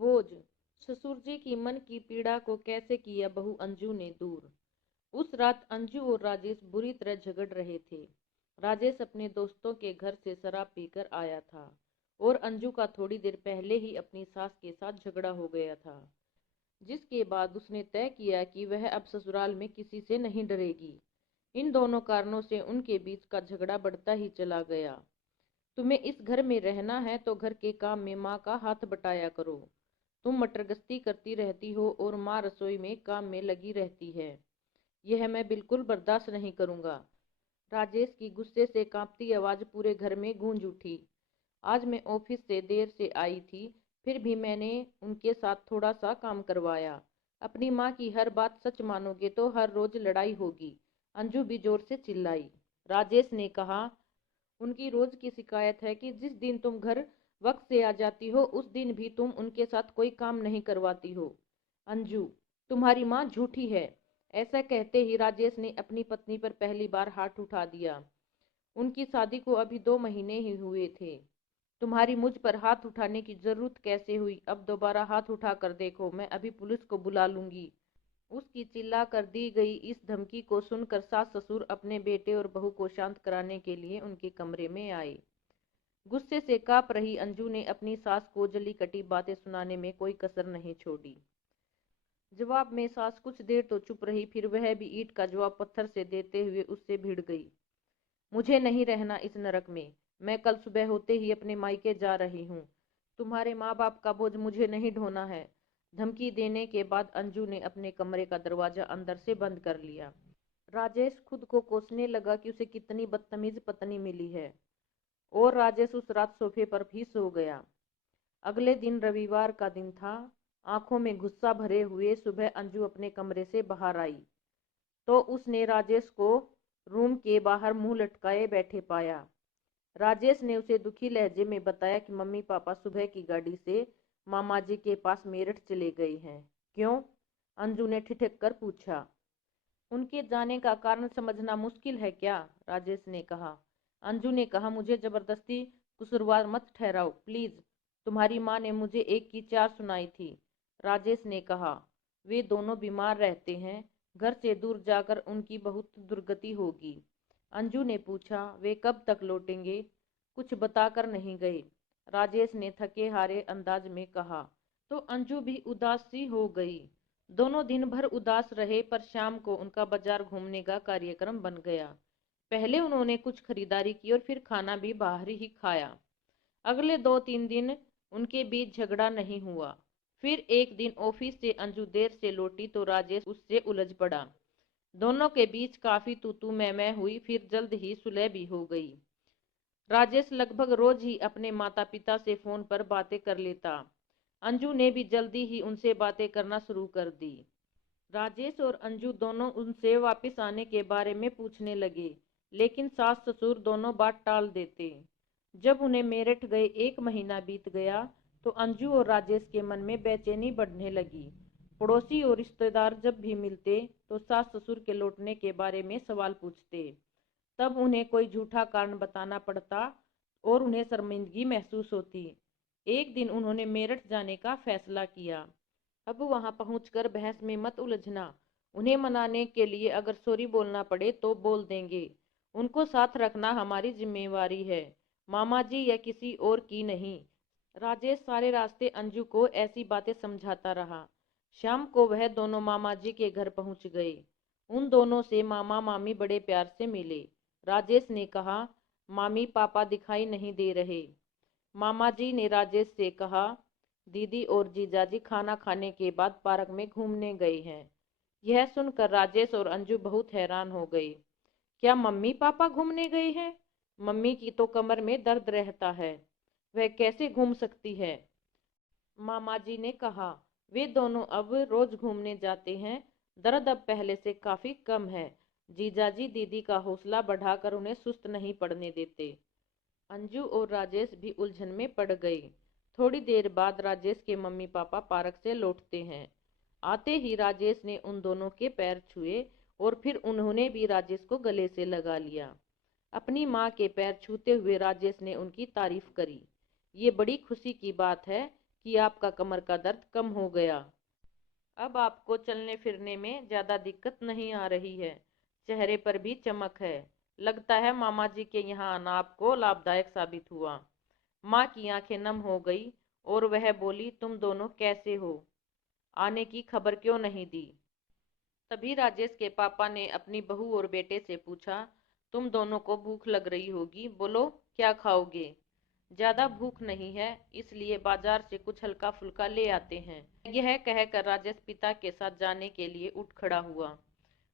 बोझ। ससुर जी की मन की पीड़ा को कैसे किया बहू अंजू ने दूर। उस रात अंजू और राजेश बुरी तरह झगड़ रहे थे। राजेश अपने दोस्तों के घर से शराब पीकर आया था और अंजू का थोड़ी देर पहले ही अपनी सास के साथ झगड़ा हो गया था, जिसके बाद उसने तय किया कि वह अब ससुराल में किसी से नहीं डरेगी। इन दोनों कारणों से उनके बीच का झगड़ा बढ़ता ही चला गया। तुम्हें इस घर में रहना है तो घर के काम में माँ का हाथ बटाया करो। तुम मटरगश्ती करती रहती हो और माँ रसोई में काम में लगी रहती है। यह मैं बिल्कुल बर्दाश्त नहीं करूंगा। राजेश की गुस्से से कांपती आवाज पूरे घर में गूंज उठी। आज मैं ऑफिस से देर से आई थी, फिर भी मैंने उनके साथ थोड़ा सा काम करवाया। अपनी माँ की हर बात सच मानोगे तो हर रोज लड़ाई होगी। अंजू भी जोर से चिल्लाई। राजेश ने कहा, उनकी रोज की शिकायत है कि जिस दिन तुम घर वक्त से आ जाती हो उस दिन भी तुम उनके साथ कोई काम नहीं करवाती हो। अंजू, तुम्हारी माँ झूठी है। ऐसा कहते ही राजेश ने अपनी पत्नी पर पहली बार हाथ उठा दिया। उनकी शादी को अभी 2 महीने ही हुए थे। तुम्हारी मुझ पर हाथ उठाने की जरूरत कैसे हुई? अब दोबारा हाथ उठा कर देखो, मैं अभी पुलिस को बुला लूंगी। उसकी चिल्ला कर दी गई इस धमकी को सुनकर सास ससुर अपने बेटे और बहू को शांत कराने के लिए उनके कमरे में आए। गुस्से से कांप रही अंजू ने अपनी सास को जली कटी बातें सुनाने में कोई कसर नहीं छोड़ी। जवाब में सास कुछ देर तो चुप रही, फिर वह भी ईंट का जवाब पत्थर से देते हुए उससे भिड़ गई। मुझे नहीं रहना इस नरक में। मैं कल सुबह होते ही अपने मायके जा रही हूँ। तुम्हारे माँ बाप का बोझ मुझे नहीं ढोना है। धमकी देने के बाद अंजू ने अपने कमरे का दरवाजा अंदर से बंद कर लिया। राजेश खुद को कोसने लगा कि उसे कितनी बदतमीज पत्नी मिली है, और राजेश उस रात सोफे पर भी सो गया। अगले दिन रविवार का दिन था। आंखों में गुस्सा भरे हुए सुबह अंजू अपने कमरे से बाहर आई तो उसने राजेश को रूम के बाहर मुंह लटकाए बैठे पाया। राजेश ने उसे दुखी लहजे में बताया कि मम्मी पापा सुबह की गाड़ी से मामा जी के पास मेरठ चले गए हैं। क्यों? अंजू ने ठिठक कर पूछा। उनके जाने का कारण समझना मुश्किल है क्या? राजेश ने कहा। अंजू ने कहा, मुझे जबरदस्ती कसूरवार मत ठहराओ प्लीज। तुम्हारी माँ ने मुझे एक की 4 सुनाई थी। राजेश ने कहा, वे दोनों बीमार रहते हैं, घर से दूर जाकर उनकी बहुत दुर्गति होगी। अंजू ने पूछा, वे कब तक लौटेंगे? कुछ बताकर नहीं गए। राजेश ने थके हारे अंदाज में कहा। तो अंजू भी उदास सी हो गई। दोनों दिन भर उदास रहे, पर शाम को उनका बाजार घूमने का कार्यक्रम बन गया। पहले उन्होंने कुछ खरीदारी की और फिर खाना भी बाहर ही खाया। अगले 2-3 दिन उनके बीच झगड़ा नहीं हुआ। फिर एक दिन ऑफिस से अंजू देर से लौटी तो राजेश उससे उलझ पड़ा। दोनों के बीच काफी तू मैं हुई, फिर जल्द ही सुलह भी हो गई। राजेश लगभग रोज ही अपने माता पिता से फोन पर बातें कर लेता। अंजू ने भी जल्दी ही उनसे बातें करना शुरू कर दी। राजेश और अंजू दोनों उनसे वापस आने के बारे में पूछने लगे, लेकिन सास ससुर दोनों बात टाल देते। जब उन्हें मेरठ गए 1 महीना बीत गया तो अंजू और राजेश के मन में बेचैनी बढ़ने लगी। पड़ोसी और रिश्तेदार जब भी मिलते तो सास ससुर के लौटने के बारे में सवाल पूछते। तब उन्हें कोई झूठा कारण बताना पड़ता और उन्हें शर्मिंदगी महसूस होती। एक दिन उन्होंने मेरठ जाने का फैसला किया। अब वहां पहुंचकर बहस में मत उलझना। उन्हें मनाने के लिए अगर सॉरी बोलना पड़े तो बोल देंगे। उनको साथ रखना हमारी जिम्मेवारी है, मामा जी या किसी और की नहीं। राजेश सारे रास्ते अंजू को ऐसी बातें समझाता रहा। शाम को वह दोनों मामा जी के घर पहुंच गए। उन दोनों से मामा मामी बड़े प्यार से मिले। राजेश ने कहा, मामी पापा दिखाई नहीं दे रहे। मामा जी ने राजेश से कहा, दीदी और जीजाजी खाना खाने के बाद पार्क में घूमने गए हैं। यह सुनकर राजेश और अंजू बहुत हैरान हो गए। क्या मम्मी पापा घूमने गए हैं? मम्मी की तो कमर में दर्द रहता है, वह कैसे घूम सकती है? मामा जी ने कहा, वे दोनों अब रोज घूमने जाते हैं। दर्द अब पहले से काफी कम है। जीजाजी दीदी का हौसला बढ़ाकर उन्हें सुस्त नहीं पड़ने देते। अंजू और राजेश भी उलझन में पड़ गए। थोड़ी देर बाद राजेश के मम्मी पापा पार्क से लौटते हैं। आते ही राजेश ने उन दोनों के पैर छुए और फिर उन्होंने भी राजेश को गले से लगा लिया। अपनी माँ के पैर छूते हुए राजेश ने उनकी तारीफ करी। ये बड़ी खुशी की बात है कि आपका कमर का दर्द कम हो गया। अब आपको चलने फिरने में ज्यादा दिक्कत नहीं आ रही है, चेहरे पर भी चमक है। लगता है मामा जी के यहाँ आना आपको लाभदायक साबित हुआ। माँ की आंखें नम हो गई और वह बोली, तुम दोनों कैसे हो? आने की खबर क्यों नहीं दी? तभी राजेश के पापा ने अपनी बहू और बेटे से पूछा, तुम दोनों को भूख लग रही होगी, बोलो क्या खाओगे? ज्यादा भूख नहीं है, इसलिए बाजार से कुछ हल्का फुल्का ले आते हैं। यह कहकर राजेश पिता के साथ जाने के लिए उठ खड़ा हुआ।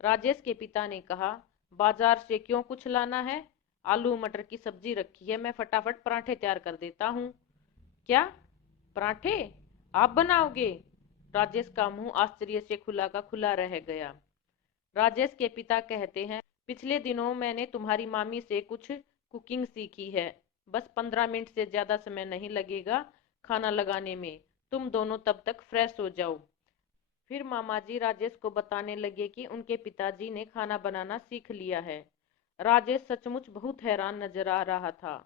राजेश के पिता ने कहा, बाजार से क्यों कुछ लाना है? आलू मटर की सब्जी रखी है, मैं फटाफट पराठे तैयार कर देता हूँ। क्या पराठे आप बनाओगे? राजेश का मुंह आश्चर्य से खुला का खुला रह गया। राजेश के पिता कहते हैं, पिछले दिनों मैंने तुम्हारी मामी से कुछ कुकिंग सीखी है। बस 15 मिनट से ज्यादा समय नहीं लगेगा खाना लगाने में। तुम दोनों तब तक फ्रेश हो जाओ। फिर मामा जी राजेश को बताने लगे कि उनके पिताजी ने खाना बनाना सीख लिया है। राजेश सचमुच बहुत हैरान नजर आ रहा था,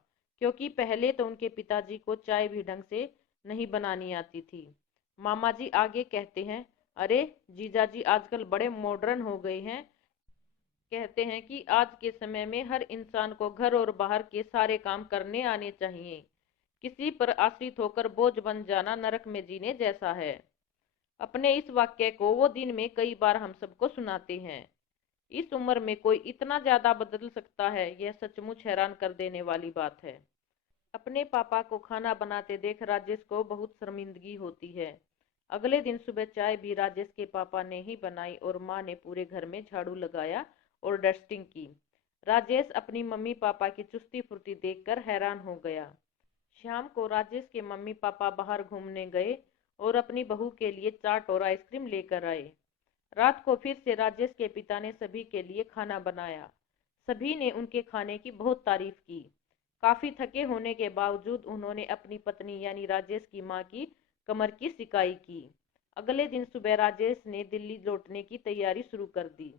क्योंकि पहले तो उनके पिताजी को चाय भी ढंग से नहीं बनानी आती थी। मामा जी आगे कहते हैं, अरे जीजा जी आजकल बड़े मॉडर्न हो गए हैं। कहते हैं कि आज के समय में हर इंसान को घर और बाहर के सारे काम करने आने चाहिए। किसी पर आश्रित होकर बोझ बन जाना नरक में जीने जैसा है। अपने इस वाक्य को वो दिन में कई बार हम सबको सुनाते हैं। इस उम्र में कोई इतना ज्यादा बदल सकता है, यह सचमुच हैरान कर देने वाली बात है। अपने पापा को खाना बनाते देख राजेश को बहुत शर्मिंदगी होती है। अगले दिन सुबह चाय भी राजेश के पापा ने ही बनाई और माँ ने पूरे घर में झाड़ू लगाया और डस्टिंग की। राजेश अपनी मम्मी पापा की चुस्ती फुर्ती देखकर हैरान हो गया। शाम को राजेश के मम्मी पापा बाहर घूमने गए और अपनी बहू के लिए चाट और आइसक्रीम लेकर आए। रात को फिर से राजेश के पिता ने सभी के लिए खाना बनाया। सभी ने उनके खाने की बहुत तारीफ की। काफी थके होने के बावजूद उन्होंने अपनी पत्नी यानी राजेश की मां की कमर की सिकाई की। अगले दिन सुबह राजेश ने दिल्ली लौटने की तैयारी शुरू कर दी।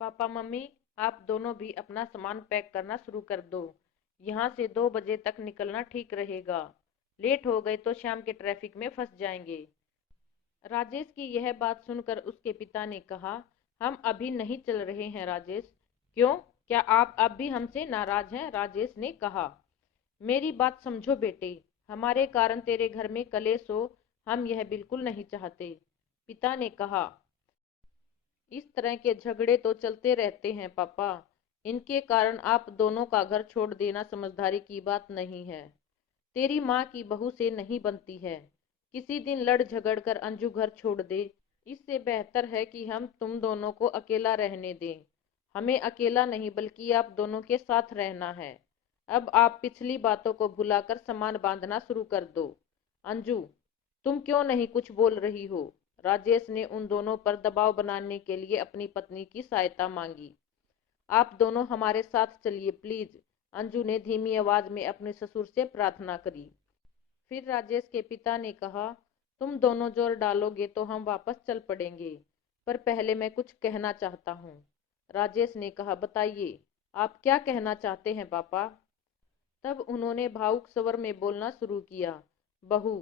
पापा मम्मी, आप दोनों भी अपना सामान पैक करना शुरू कर दो। यहाँ से 2 बजे तक निकलना ठीक रहेगा। लेट हो गए तो शाम के ट्रैफिक में फंस जाएंगे। राजेश की यह बात सुनकर उसके पिता ने कहा, हम अभी नहीं चल रहे हैं राजेश। क्यों, क्या आप अब भी हमसे नाराज हैं? राजेश ने कहा, मेरी बात समझो बेटे, हमारे कारण तेरे घर में कलेश हो, हम यह बिल्कुल नहीं चाहते। पिता ने कहा, इस तरह के झगड़े तो चलते रहते हैं पापा। इनके कारण आप दोनों का घर छोड़ देना समझदारी की बात नहीं है। तेरी माँ की बहू से नहीं बनती है। किसी दिन लड़ झगड़ कर अंजू घर छोड़ दे। इससे बेहतर है कि हम तुम दोनों को अकेला रहने दें। हमें अकेला नहीं बल्कि आप दोनों के साथ रहना है। अब आप पिछली बातों को भुलाकर सामान बांधना शुरू कर दो। अंजू, तुम क्यों नहीं कुछ बोल रही हो? राजेश ने उन दोनों पर दबाव बनाने के लिए अपनी पत्नी की सहायता मांगी। आप दोनों हमारे साथ चलिए प्लीज, अंजू ने धीमी आवाज में अपने ससुर से प्रार्थना करी। फिर राजेश के पिता ने कहा, तुम दोनों जोर डालोगे तो हम वापस चल पड़ेंगे, पर पहले मैं कुछ कहना चाहता हूँ। राजेश ने कहा, बताइए, आप क्या कहना चाहते हैं पापा? तब उन्होंने भावुक स्वर में बोलना शुरू किया, बहू,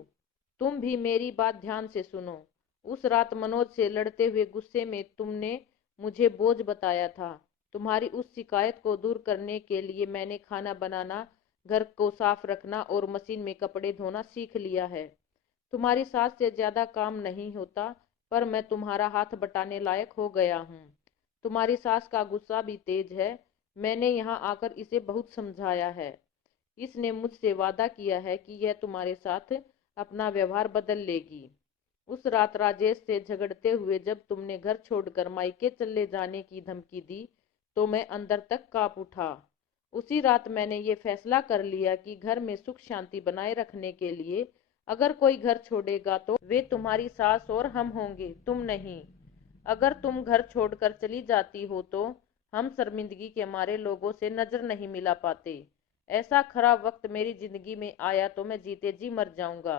तुम भी मेरी बात ध्यान से सुनो। उस रात मनोज से लड़ते हुए गुस्से में तुमने मुझे बोझ बताया था। तुम्हारी उस शिकायत को दूर करने के लिए मैंने खाना बनाना, घर को साफ रखना और मशीन में कपड़े धोना सीख लिया है। तुम्हारी सास से ज्यादा काम नहीं होता, पर मैं तुम्हारा हाथ बटाने लायक हो गया हूँ। तुम्हारी सास का गुस्सा भी तेज है। मैंने यहाँ आकर इसे बहुत समझाया है। इसने मुझसे वादा किया है कि यह तुम्हारे साथ अपना व्यवहार बदल लेगी। उस रात राजेश से झगड़ते हुए जब तुमने घर छोड़कर मायके चले जाने की धमकी दी, तो मैं अंदर तक कांप उठा। उसी रात मैंने ये फैसला कर लिया कि घर में सुख शांति बनाए रखने के लिए अगर कोई घर छोड़ेगा तो वे तुम्हारी सास और हम होंगे, तुम नहीं। अगर तुम घर छोड़कर चली जाती हो तो हम शर्मिंदगी के मारे लोगों से नजर नहीं मिला पाते। ऐसा खराब वक्त मेरी जिंदगी में आया तो मैं जीते जी मर जाऊंगा।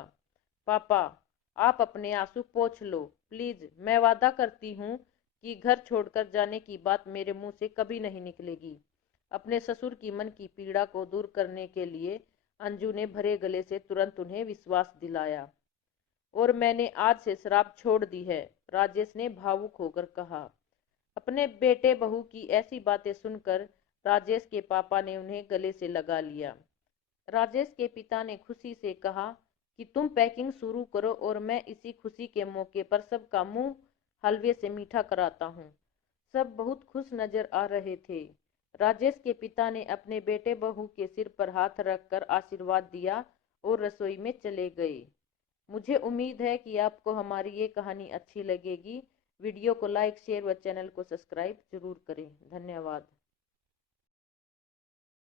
पापा, आप अपने आंसू पोंछ लो प्लीज। मैं वादा करती हूँ कि घर छोड़कर जाने की बात मेरे मुंह से कभी नहीं निकलेगी। अपने ससुर की मन की पीड़ा को दूर करने के लिए अंजू ने भरे गले से तुरंत उन्हें विश्वास दिलाया। और मैंने आज से शराब छोड़ दी है, राजेश ने भावुक होकर कहा। अपने बेटे बहू की ऐसी बातें सुनकर राजेश के पापा ने उन्हें गले से लगा लिया। राजेश के पिता ने खुशी से कहा कि तुम पैकिंग शुरू करो और मैं इसी खुशी के मौके पर सबका मुंह हलवे से मीठा कराता हूँ। सब बहुत खुश नजर आ रहे थे। राजेश के पिता ने अपने बेटे बहू के सिर पर हाथ रखकर आशीर्वाद दिया और रसोई में चले गए। मुझे उम्मीद है कि आपको हमारी ये कहानी अच्छी लगेगी। वीडियो को लाइक, शेयर व चैनल को सब्सक्राइब जरूर करें। धन्यवाद।